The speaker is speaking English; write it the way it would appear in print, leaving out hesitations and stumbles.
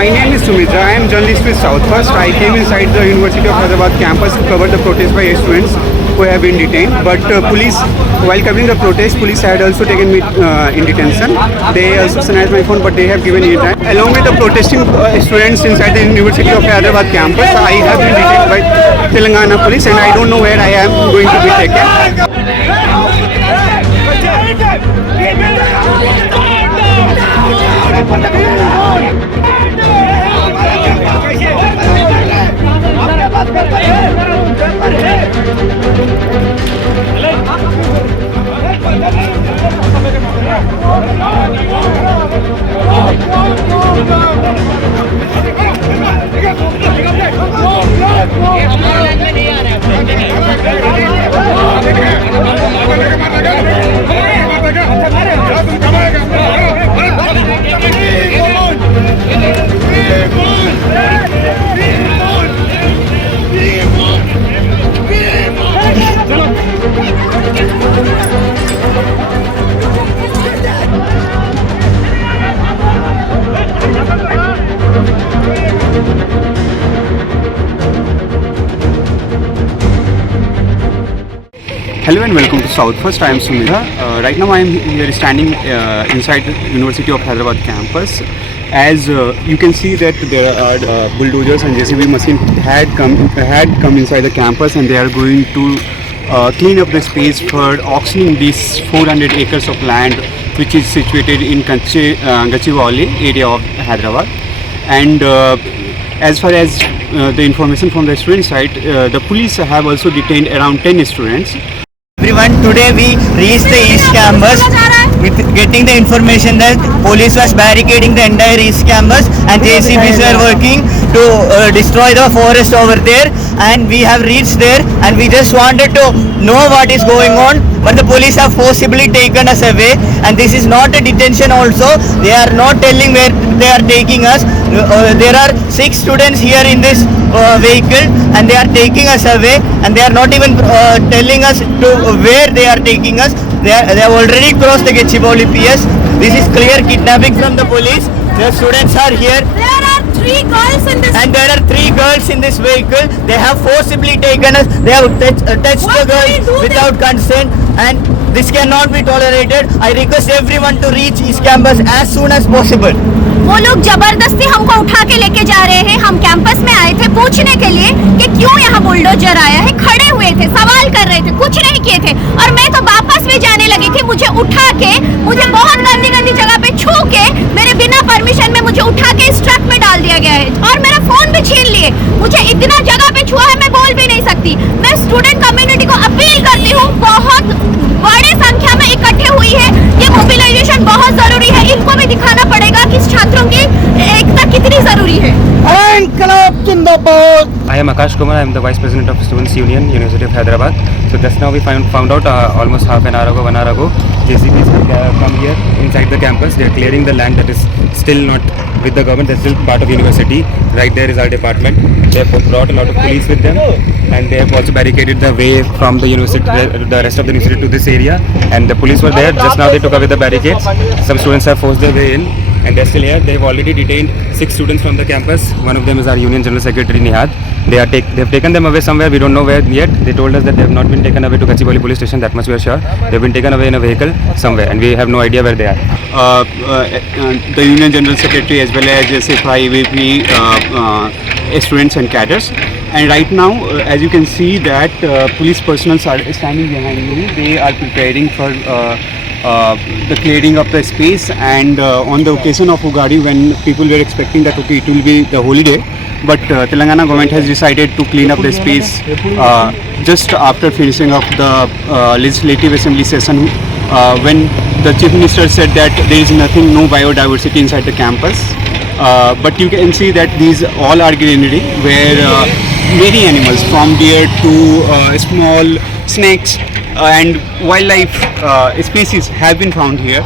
My name is Sumitra. I am journalist with South First. I came inside the University of Hyderabad campus to cover the protest by students who have been detained. But police, while covering the protest, police had also taken me in detention. They also snatched my phone, but they have given me time. Along with the protesting students inside the University of Hyderabad campus, I have been detained by Telangana police, and I don't know where I am going to be taken. Hello and welcome to South First. I am Sumitra. Right now I am here standing inside the University of Hyderabad campus. As you can see that there are bulldozers and JCB machine had come inside the campus, and they are going to clean up the space for auctioning these 400 acres of land which is situated in Gachibowli area of Hyderabad. And as far as the information from the student side, the police have also detained around 10 students. Everyone, today we reached the East Campus with getting the information that police was barricading the entire East Campus and JCBs were working to destroy the forest over there, and we have reached there and we just wanted to know what is going on, but the police have forcibly taken us away, and this is not a detention also. They are not telling where they are taking us. There are 6 students here in this vehicle and they are taking us away, and they are not even telling us to where they are taking us. They have already crossed the Gachibowli PS. This is clear kidnapping from the police. The students are here. There are 3 girls in this. And there are 3 girls in this vehicle. They have forcibly taken us. They have touched the girls without consent, and this cannot be tolerated. I request everyone to reach East Campus as soon as possible. वो लोग जबरदस्ती हमको उठा के लेके जा रहे हैं. हम कैंपस में आए थे पूछने के लिए कि क्यों यहाँ बुलडोजर आया है. खड़े हुए थे, सवाल कर रहे थे, कुछ नहीं किए थे, और मैं तो वापस भी जाने लगी थी. मुझे उठा के, मुझे बहुत गंदी गंदी जगह पे छू के, मेरे बिना परमिशन में मुझे उठा के इस ट्रक में डाल दिया गया है, और मेरा फोन भी छीन लिए. मुझे इतना जगह पे छुआ है, मैं बोल भी नहीं सकती. मैं स्टूडेंट कम्युनिटी को अपील करती हूँ, बहुत बड़ी संख्या में इकट्ठे हुई है. ये मोबिलाइजेशन बहुत जरूरी है. इनको भी दिखाना पड़ेगा कि छात्रों की एकता कितनी जरूरी है. I am Akash Kumar. I am the Vice President of Students Union, University of Hyderabad. So just now we found out almost half an hour ago, 1 hour ago, JCBs have come here inside the campus. They are clearing the land that is still not with the government. That's still part of university. Right there is our department. They have brought a lot of police with them, and they have also barricaded the way from the university, the rest of the university, to this area. And the police were there. Just now they took away the barricades. Some students have forced their way in, and they're still here. They've already detained 6 students from the campus. One of them is our Union General Secretary Nihad. They've taken them away somewhere. We don't know where yet. They told us that they have not been taken away to Gachibowli police station. That much we are sure. They've been taken away in a vehicle somewhere, and we have no idea where they are. The Union General Secretary as well as SFI, VP, students and cadres. And right now, as you can see that police personnel are standing behind me. They are preparing for the clearing of the space, and on the occasion of Ugadi, when people were expecting that okay, it will be the holiday, but Telangana government has decided to clean up the space just after finishing of the legislative assembly session, when the chief minister said that there is nothing, no biodiversity inside the campus. But you can see that these all are greenery, where many animals from deer to small snakes and wildlife species have been found here.